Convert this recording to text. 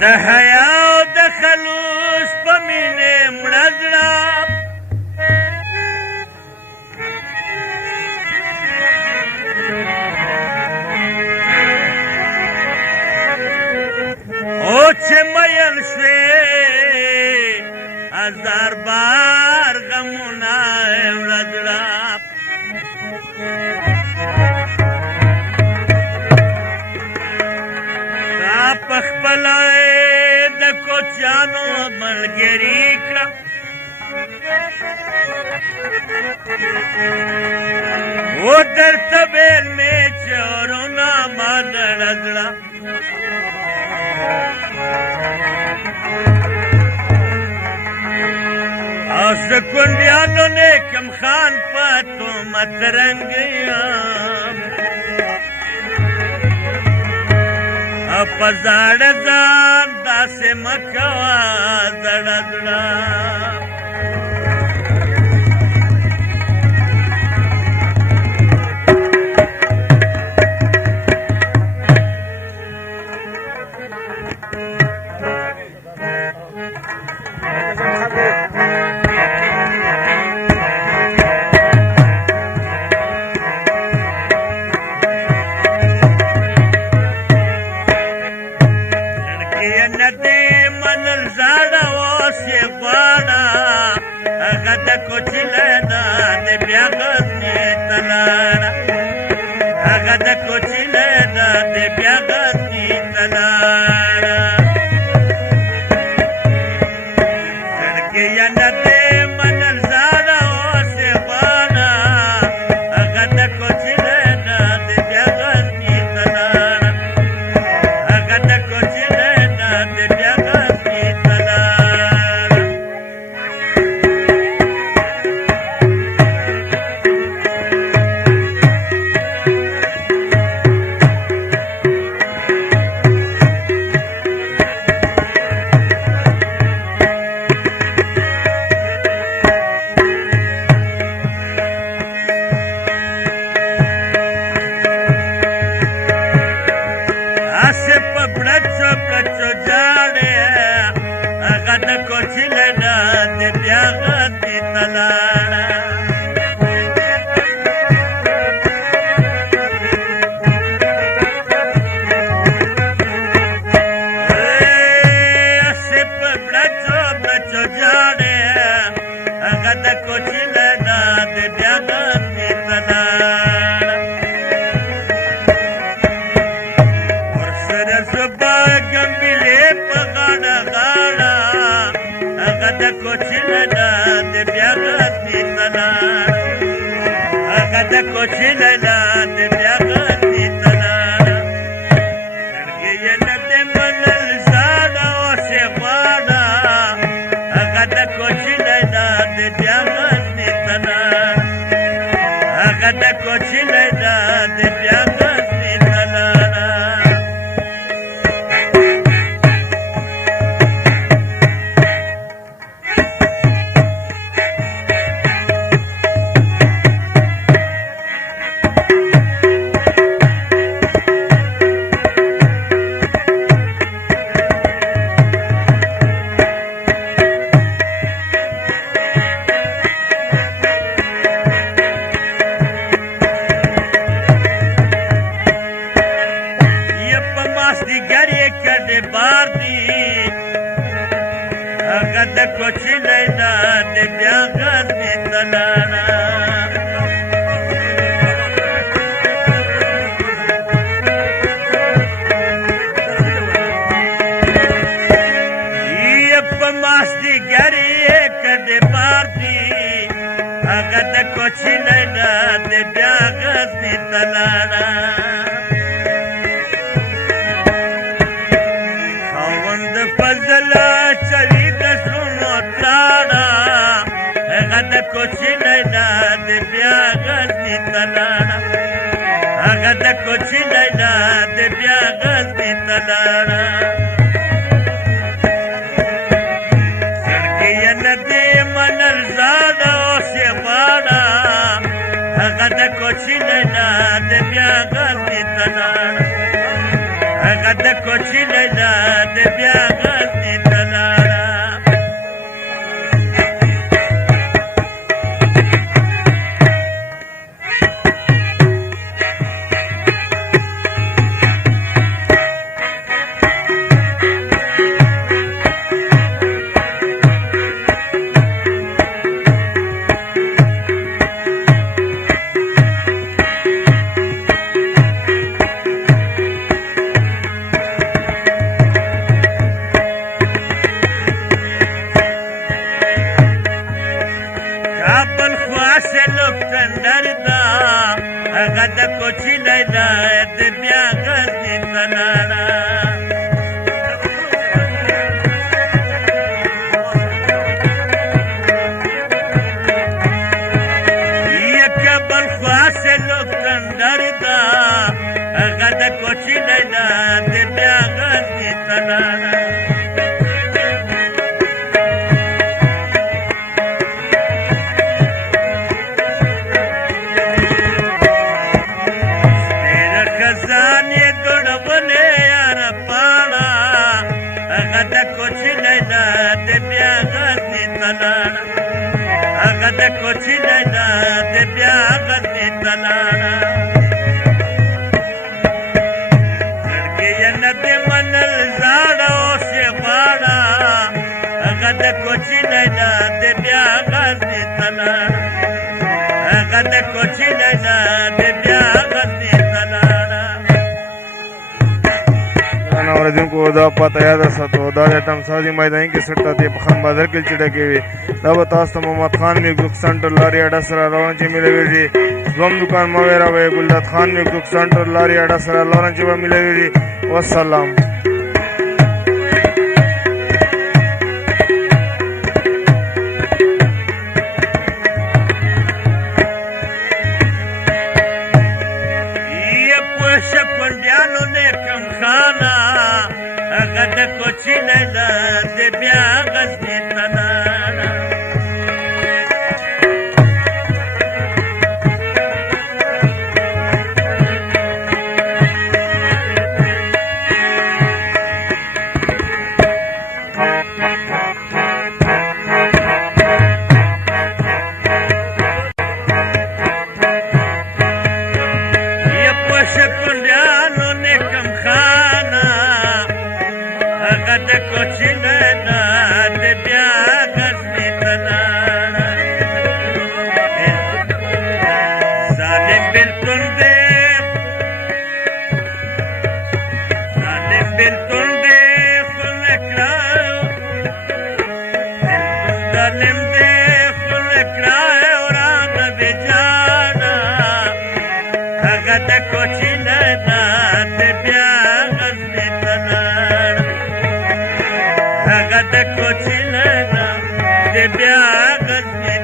د حیا او د خلوص په مینې مړه زړه او چې مین شوې هزار بار غمونه مړه زړه پخپله د کوچیانو ملګري کړه و درته ویل مې چې ورونه ما زړه زړه او زه کونډیانو نیکم خان په تهمت رنګ یم په زاړه ځان داسې مه کوه زړه زړه هغه د کوچله ده د بیا غزني ته لاړه هغه د کوچله ده د بیا غزني ته لاړه زړګي یې نه دی منل زاړه اوس یې غواړه هغه د کوچله ده د بیا غزني ته لاړه هغه د کوچله ده د بیا غزني ته لاړه هغه د کوچله ده د بیا غزني ته لاړه هسې په بړچو بړچو ژاړې هغه د کوچله ده د بیا غزني ته لاړه ورسره زه به ګمبلې په غاړه غاړه هغه د کوچله ده د بیا غزني ته لاړه هغه د کوچله ده د بیا غزني ته لاړه زړګي یې نه دی منل زاړه اوس یې غواړه هغه د کوچله ده د بیا غزني ته لاړه هغه د کوچله ده د بیا غزني ته لاړه بار دی هغه د کوچله ده د بیا غزني ته لاړه کوچی لیلا د بیا غزنی تلاړه هغه د کوچی لیلا د بیا غزنی تلاړه سړکې یې نه دې منل زاړه اوس یې غواړه هغه د کوچی لیلا د بیا غزنی تلاړه هغه د کوچی لیلا د بیا غزنی تلاړه کابل خواشه لوکتندر دا هغه د کوچی لیلا د بیا غزنی تلاړه کابل خواشه لوکتندر دا هغه د کوچی لیلا د بیا غزنی تلاړه خزانې ګړولې یار پاړه هغه د کوچی لیلا د بیا غزنی تلاړه هغه د کوچی لیلا د بیا غزنی تلاړه سړکې یې نه دې منل زاړه اوس یې غواړه هغه د کوچی لیلا د بیا غزنی تلاړه هغه د کوچی لیلا د بیا غزنی تلاړه اوریدونکو دا پته یاد ساتو دا د تمسازي میدان کې سټه دی په خان بازار کې چډکې وي دا به تاسو ته محمد خان میګروک سنټر لاري اډا سره روان چې ملوي دوم دکان مویرا وي ګلداد خان میګروک سنټر لاري اډا سره روان چې ملوي والسلام شپنډیانو نیکم خانه هغه د کوچی لیلا د بیا غزنی تلاړه شپنډیانو نیکم خانه هغه د کوچی لیلا د بیا غزنی تلاړه ظالم بلتون دی خو نکړه ظالم دی خو نکړه ورانه بجانه هغه د کوچی لیلا د بیا غزنی تلاړه هغه د کوچی لیلا د بیا غزنی